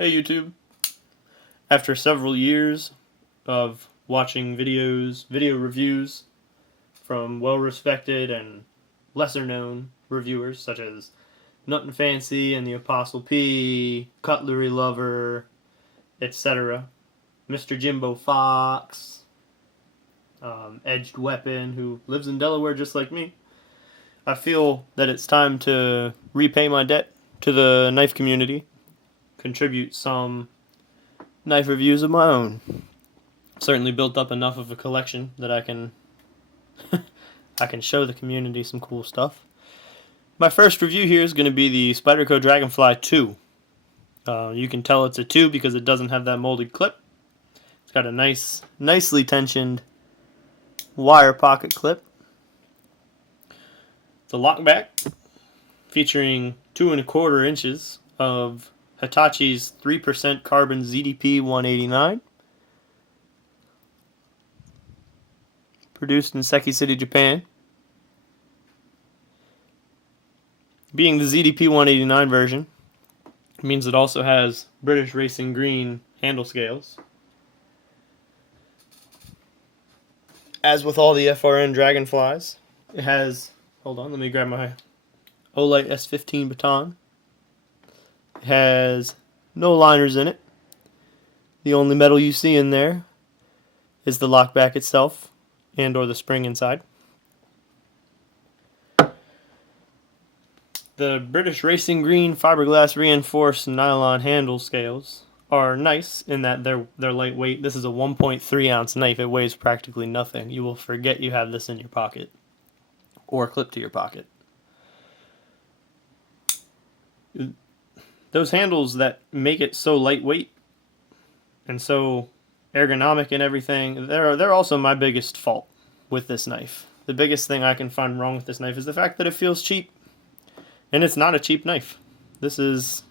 Hey YouTube. After several years of watching video reviews from well-respected and lesser-known reviewers such as Nuttin' Fancy and the Apostle P, Cutlery Lover, etc., Mr. Jimbo Fox, Edged Weapon, who lives in Delaware just like me, I feel that it's time to repay my debt to the knife community, contribute some knife reviews of my own. Certainly built up enough of a collection that I can show the community some cool stuff. My first review here is going to be the Spyderco Dragonfly 2. You can tell it's a 2 because it doesn't have that molded clip. It's got a nicely tensioned wire pocket clip. The lockback featuring 2 1/4 inches of Hitachi's 3% carbon zdp189, produced in Seki City, Japan. Being the zdp189 version means it also has British Racing Green handle scales. As with all the FRN Dragonflies, it has, hold on, let me grab my Olight S15 baton. It has no liners in it. The only metal you see in there is the lockback itself and or the spring inside. The British Racing Green fiberglass reinforced nylon handle scales are nice in that they're lightweight. This is a 1.3 ounce knife. It weighs practically nothing. You will forget you have this in your pocket or clipped to your pocket. Those handles that make it so lightweight and so ergonomic and everything, they're also my biggest fault with this knife. The biggest thing I can find wrong with this knife is the fact that it feels cheap. And it's not a cheap knife. This is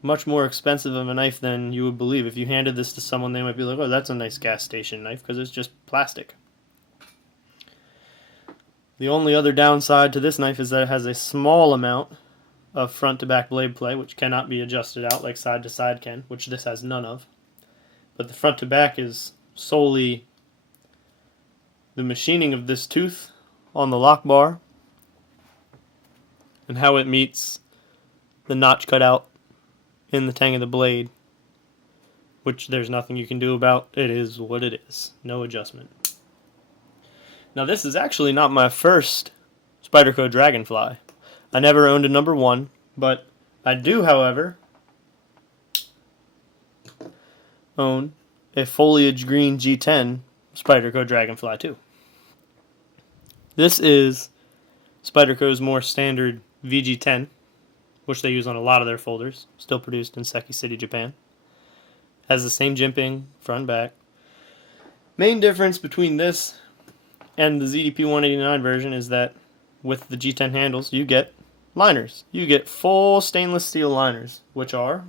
much more expensive of a knife than you would believe. If you handed this to someone, they might be like, oh, that's a nice gas station knife, because it's just plastic. The only other downside to this knife is that it has a small amount of front to back blade play, which cannot be adjusted out like side to side can, which this has none of. But the front to back is solely the machining of this tooth on the lock bar and how it meets the notch cut out in the tang of the blade, which there's nothing you can do about. It is what it is. No adjustment. Now this is actually not my first Spyderco Dragonfly. I never owned a number 1, but I do, however, own a foliage green G10 Spyderco Dragonfly 2. This is Spyderco's more standard VG10, which they use on a lot of their folders, still produced in Seki City, Japan. Has the same jimping, front and back. Main difference between this and the zdp189 version is that with the G10 handles, you get liners. You get full stainless steel liners, which are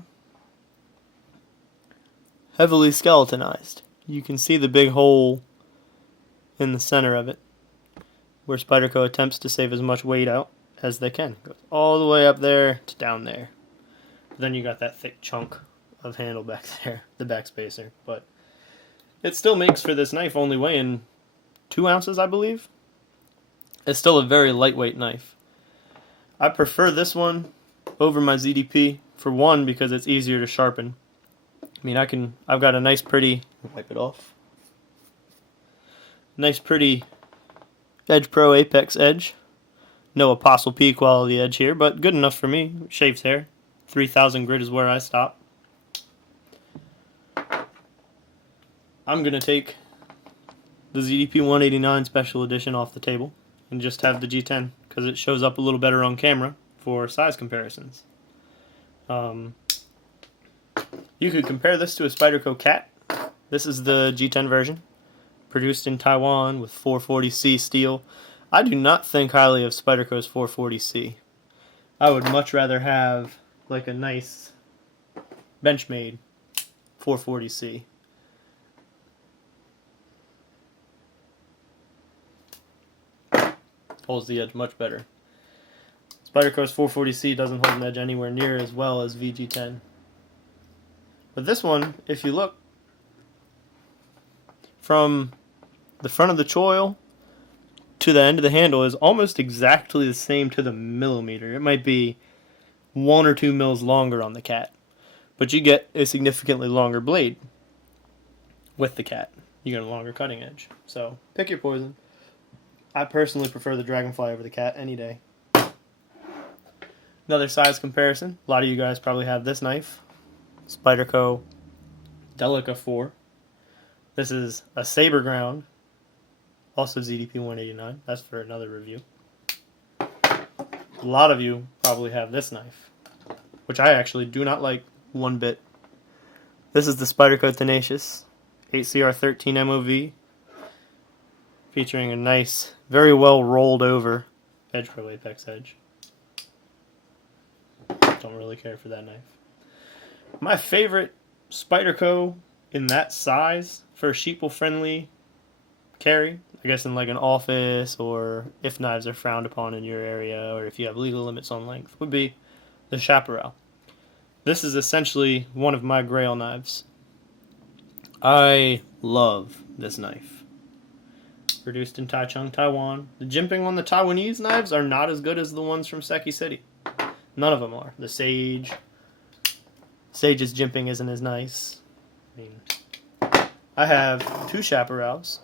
heavily skeletonized. You can see the big hole in the center of it, where Spyderco attempts to save as much weight out as they can. It goes all the way up there to down there. Then you got that thick chunk of handle back there, the back spacer. But it still makes for this knife only weighing 2 ounces, I believe. It's still a very lightweight knife. I prefer this one over my ZDP, for one, because it's easier to sharpen. I mean, I've got a nice pretty, wipe it off, nice pretty Edge Pro Apex edge. No Apostle P quality edge here, but good enough for me. Shaves hair. 3000 grit is where I stop. I'm going to take the zdp189 Special Edition off the table and just have the G10 because it shows up a little better on camera for size comparisons. You could compare this to a Spyderco Cat. This is the G10 version, produced in Taiwan with 440C steel. I do not think highly of Spyderco's 440C. I would much rather have like a nice Benchmade 440C. Holds the edge much better. Spyderco's 440C doesn't hold an edge anywhere near as well as VG10. But this one, if you look from the front of the choil to the end of the handle, is almost exactly the same to the millimeter. It might be 1 or 2 mils longer on the cat, but you get a significantly longer blade with the cat. You get a longer cutting edge. So pick your poison. I personally prefer the dragonfly over the cat any day. Another size comparison. A lot of you guys probably have this knife. Spyderco Delica 4. This is a saber ground. Also zdp189. That's for another review. A lot of you probably have this knife, which I actually do not like one bit. This is the Spyderco Tenacious 8CR13 MOV, featuring a nice, very well rolled over edge pro apex edge. Don't really care for that knife. My favorite Spyderco in that size for a sheeple friendly carry, I guess in like an office, or if knives are frowned upon in your area, or if you have legal limits on length, would be the Chaparral. This is essentially one of my grail knives. I love this knife. Produced in Taichung, Taiwan. The jimping on the Taiwanese knives are not as good as the ones from Seki City. None of them are. The Sage's jimping isn't as nice. I have 2 Chaparrals.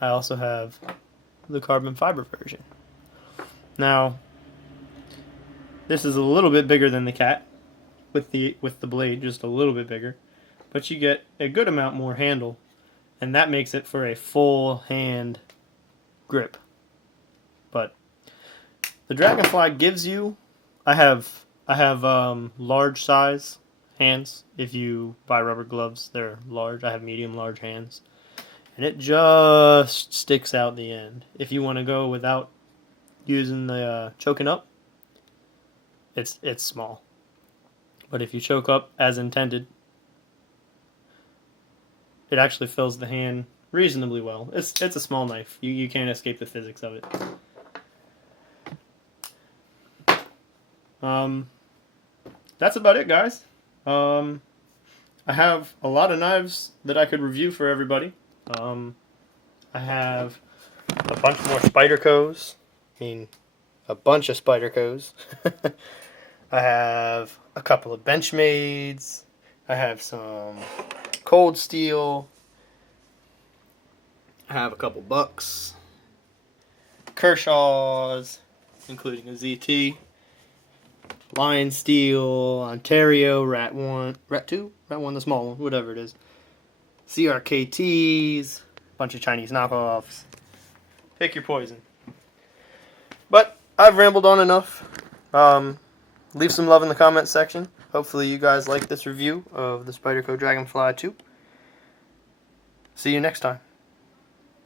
I also have the carbon fiber version. Now, this is a little bit bigger than the cat, with the blade just a little bit bigger, but you get a good amount more handle, and that makes it for a full hand grip. But the Dragonfly gives you, I have large size hands. If you buy rubber gloves, they're large. I have medium large hands, and it just sticks out the end. If you want to go without using the choking up, it's small. But if you choke up as intended, it actually fills the hand reasonably well. It's a small knife. You can't escape the physics of it. That's about it, guys. I have a lot of knives that I could review for everybody. I have a bunch more Spydercos. I mean, a bunch of Spydercos. I have a couple of Benchmades. I have some Cold Steel. I have a couple Bucks. Kershaws, including a ZT. Lion Steel, Ontario, Rat 1, Rat 2? Rat 1, the small one, whatever it is. CRKTs, bunch of Chinese knockoffs. Pick your poison. But I've rambled on enough. Leave some love in the comments section. Hopefully you guys like this review of the Spyderco Dragonfly 2. See you next time.